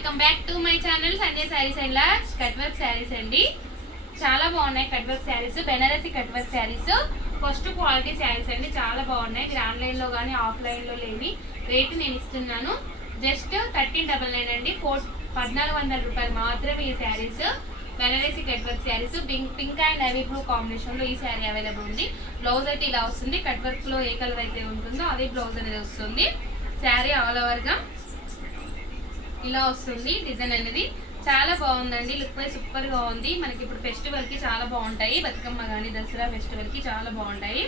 Welcome back to my channel Sanjay saris and lakhs. Cut work saris అండి, చాలా బాగున్నాయి cut work saris. Banarasi cut work saris, first quality saris అండి, చాలా బాగున్నాయి. మీరు ఆన్లైన్లో కానీ ఆఫ్లైన్లో లేని రేటు నేను ఇస్తున్నాను. జస్ట్ 1399 అండి, 1400 రూపాయలు మాత్రమే ఈ saris. Banarasi cut work saris, pink and navy blue కాంబినేషన్లో ఈ శారీ అవైలబుల్ ఉంది. బ్లౌజ్ అయితే ఇలా వస్తుంది, కట్ వర్క్లో ఏ కలర్ అయితే ఉంటుందో అదే బ్లౌజ్ అనేది వస్తుంది. శారీ ఆల్ ఓవర్గా ఇలా వస్తుంది. డిజైన్ అనేది చాలా బాగుందండి, లుక్ వైజ్ సూపర్గా ఉంది. మనకి ఇప్పుడు ఫెస్టివల్కి చాలా బాగుంటాయి, బతుకమ్మ కానీ దసరా ఫెస్టివల్కి చాలా బాగుంటాయి.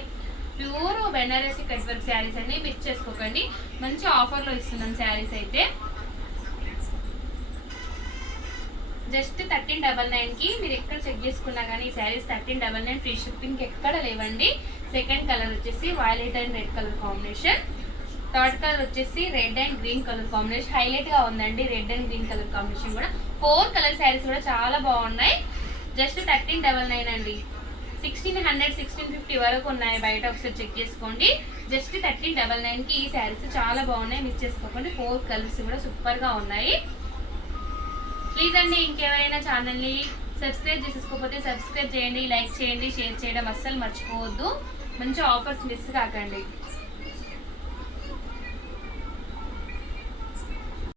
Pure Banarasi cut work saris అండి, మిస్ చేసుకోకండి. మంచి ఆఫర్లో ఇస్తున్నాం శారీస్ అయితే. జస్ట్ 1399కి మీరు ఎక్కడ చెక్ చేసుకున్నా కానీ ఈ శారీస్ 1399 ఫ్రీ షిప్పింగ్ ఎక్కడ లేవండి. సెకండ్ కలర్ వచ్చేసి violet and red colour combination. Third colour వచ్చేసి red and green colour combination, highlight గా ఉందండి. Red and green colour combination కూడా 4 కలర్ శారీస్ కూడా చాలా బాగున్నాయి. జస్ట్ 1399 అండి. 1600 1650 వరకు ఉన్నాయి బయట, ఒకసారి చెక్ చేసుకోండి. జస్ట్ 1399కి ఈ శారీస్ చాలా బాగున్నాయి, మిస్ చేసుకోకండి. 4 కలర్స్ కూడా సూపర్ గా ఉన్నాయి. ప్లీజ్ అండి, ఇంకెవరైనా ఛానల్ని సబ్స్క్రైబ్ చేసుకోకపోతే సబ్స్క్రైబ్ చేయండి, లైక్ చేయండి, షేర్ చేయడం అస్సలు మర్చిపోవద్దు. మంచి ఆఫర్స్ మిస్ కాకండి.